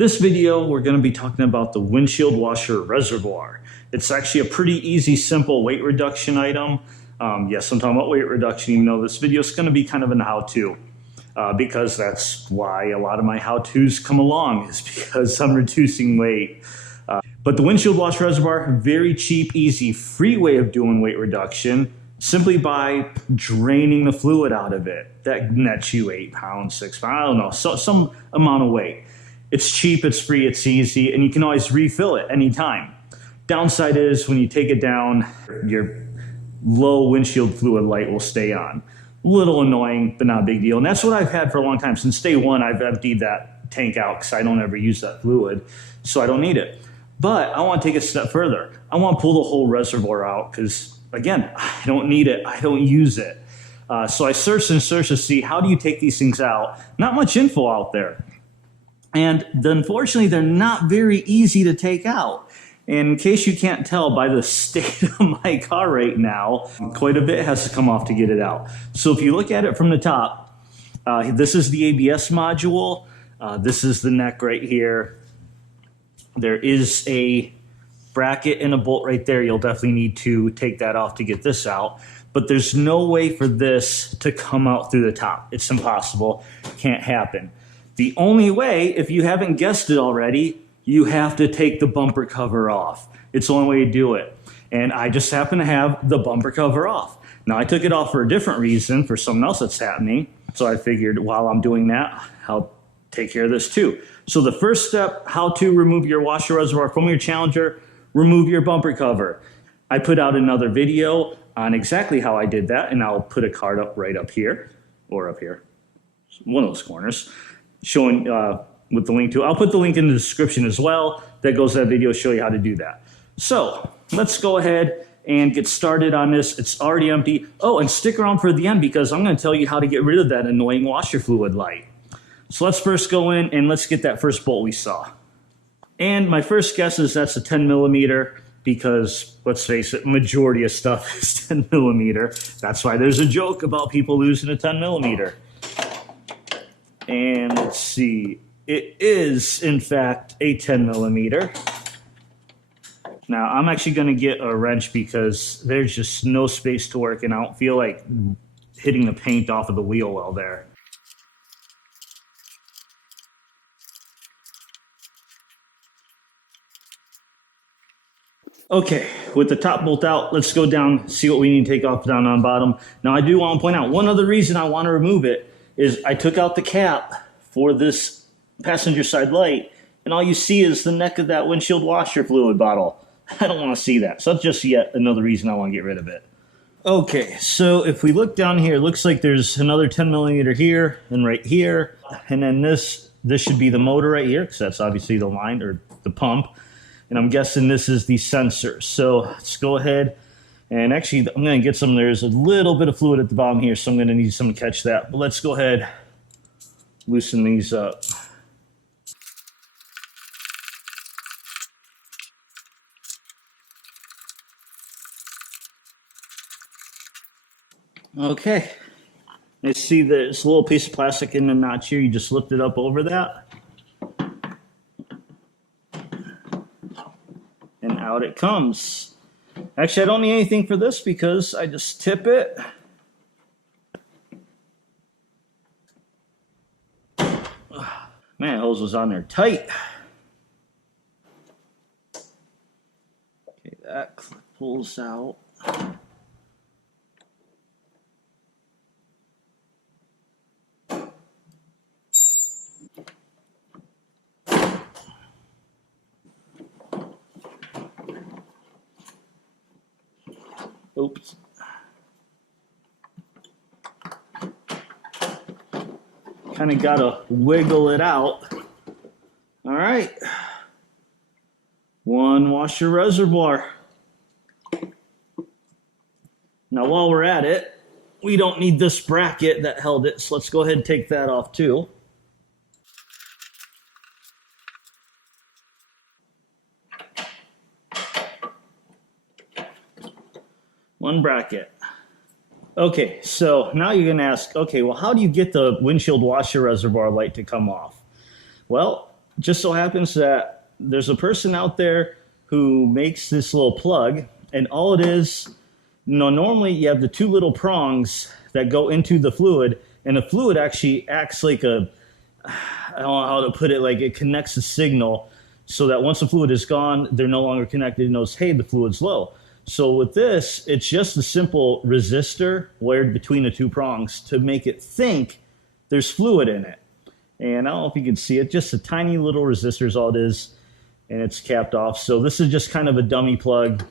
This video, we're going to be talking about the windshield washer reservoir. It's actually a pretty easy, simple weight reduction item. Yes, I'm talking about weight reduction, even though this video is going to be kind of an how-to. Because that's why a lot of my how-tos come along, is because I'm reducing weight. But the windshield washer reservoir, very cheap, easy, free way of doing weight reduction, simply by draining the fluid out of it. That nets you 8 pounds, 6 pounds, I don't know, some amount of weight. It's cheap, it's free, it's easy, and you can always refill it anytime. Downside is when you take it down, your low windshield fluid light will stay on. A little annoying, but not a big deal. And that's what I've had for a long time. Since day one, I've emptied that tank out because I don't ever use that fluid, so I don't need it. But I want to take it a step further. I want to pull the whole reservoir out because, again, I don't need it. I don't use it. So I searched and searched to see, how do you take these things out? Not much info out there. And unfortunately, they're not very easy to take out. And in case you can't tell by the state of my car right now, quite a bit has to come off to get it out. So if you look at it from the top, this is the ABS module. This is the neck right here. There is a bracket and a bolt right there. You'll definitely need to take that off to get this out. But there's no way for this to come out through the top. It's impossible. Can't happen. The only way, if you haven't guessed it already, you have to take the bumper cover off. It's the only way to do it. And I just happen to have the bumper cover off. Now, I took it off for a different reason, for something else that's happening. So I figured while I'm doing that, I'll take care of this too. So the first step, how to remove your washer reservoir from your Challenger, remove your bumper cover. I put out another video on exactly how I did that, and I'll put a card up right up here, or up here, one of those corners, showing with the link to it. I'll put the link in the description as well. That goes to that video, show you how to do that. So let's go ahead and get started on this. It's already empty. Oh, and stick around for the end because I'm going to tell you how to get rid of that annoying washer fluid light. So let's first go in and let's get that first bolt we saw. And my first guess is that's a 10 millimeter because, let's face it, majority of stuff is 10 millimeter. That's why there's a joke about people losing a 10 millimeter. And let's see, it is, in fact, a 10 millimeter. Now, I'm actually going to get a wrench because there's just no space to work, and I don't feel like hitting the paint off of the wheel well there. Okay, with the top bolt out, let's go down, see what we need to take off down on bottom. Now, I do want to point out, one other reason I want to remove it is I took out the cap for this passenger side light, and all you see is the neck of that windshield washer fluid bottle. I don't want to see that, so that's just yet another reason I want to get rid of it. Okay, so if we look down here, it looks like there's another 10 millimeter here and right here, and then this should be the motor right here, because that's obviously the line, or the pump, and I'm guessing this is the sensor. So let's go ahead, and actually I'm going to get some, there's a little bit of fluid at the bottom here, so I'm going to need some to catch that, but let's go ahead, loosen these up. Okay, I see there's a little piece of plastic in the notch here. You just lift it up over that, and out it comes. Actually, I don't need anything for this because I just tip it. Man, hose was on there tight. Okay, that clip pulls out. Oops. Kind of got to wiggle it out. All right. One washer reservoir. Now, while we're at it, we don't need this bracket that held it, so let's go ahead and take that off too. One bracket. Okay, so now you're going to ask, okay, well, how do you get the windshield washer reservoir light to come off? Well, just so happens that there's a person out there who makes this little plug, and all it is, normally you have the two little prongs that go into the fluid, and the fluid actually acts like I don't know how to put it, like it connects a signal so that once the fluid is gone, they're no longer connected. It knows, hey, the fluid's low. So with this, it's just a simple resistor wired between the two prongs to make it think there's fluid in it. And I don't know if you can see it, just a tiny little resistor is all it is, and it's capped off. So this is just kind of a dummy plug,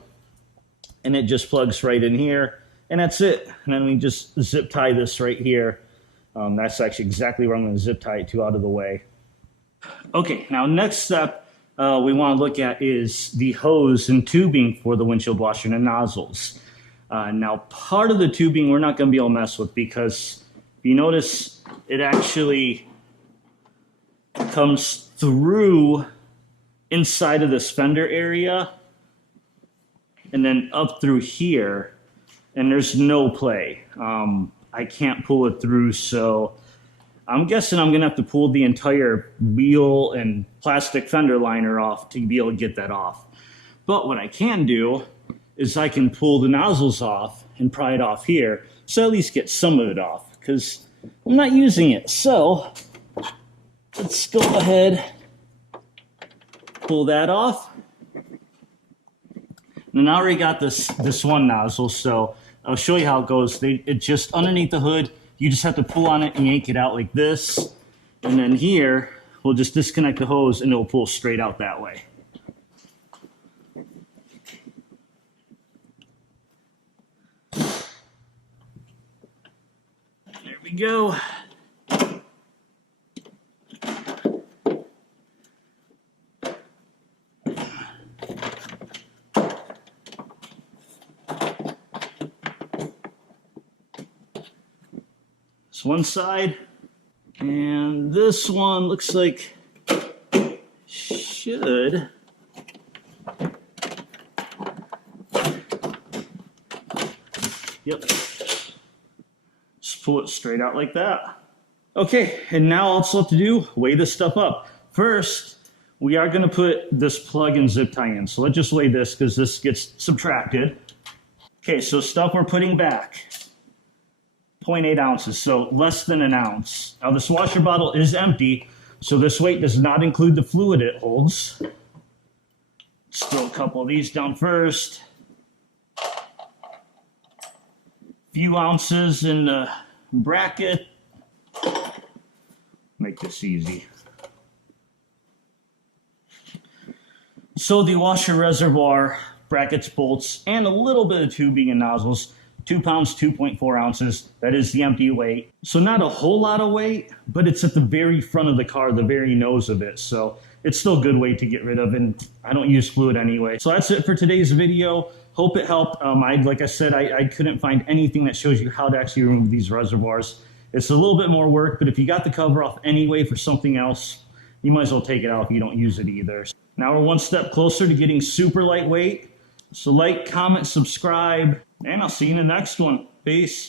and it just plugs right in here, and that's it. And then we just zip tie this right here. That's actually exactly where I'm going to zip tie it to out of the way. Okay, now next step we want to look at is the hose and tubing for the windshield washer and the nozzles. Now part of the tubing we're not going to be able to mess with, because if you notice, it actually comes through inside of this fender area and then up through here, and there's no play. I can't pull it through, so I'm guessing I'm gonna have to pull the entire wheel and plastic fender liner off to be able to get that off. But what I can do is I can pull the nozzles off and pry it off here, so at least get some of it off, because I'm not using it. So let's go ahead, pull that off. And I already got this one nozzle, so I'll show you how it goes. It's just underneath the hood. You just have to pull on it and yank it out like this. And then here, we'll just disconnect the hose and it'll pull straight out that way. There we go. One side, and this one looks like should just pull it straight out like that. Okay, and now all it's left to do, weigh this stuff up. First, we are going to put this plug and zip tie in, so let's just weigh this because this gets subtracted. Okay, so stuff we're putting back, 0.8 ounces, so less than an ounce. Now this washer bottle is empty, so this weight does not include the fluid it holds. Let's throw a couple of these down first. Few ounces in the bracket. Make this easy. So the washer reservoir, brackets, bolts, and a little bit of tubing and nozzles, 2 pounds, 2.4 ounces. That is the empty weight. So not a whole lot of weight, but it's at the very front of the car, the very nose of it. So it's still good weight to get rid of, and I don't use fluid anyway. So that's it for today's video. Hope it helped. Like I said, I couldn't find anything that shows you how to actually remove these reservoirs. It's a little bit more work, but if you got the cover off anyway for something else, you might as well take it out if you don't use it either. Now we're one step closer to getting super lightweight. So like, comment, subscribe, and I'll see you in the next one. Peace.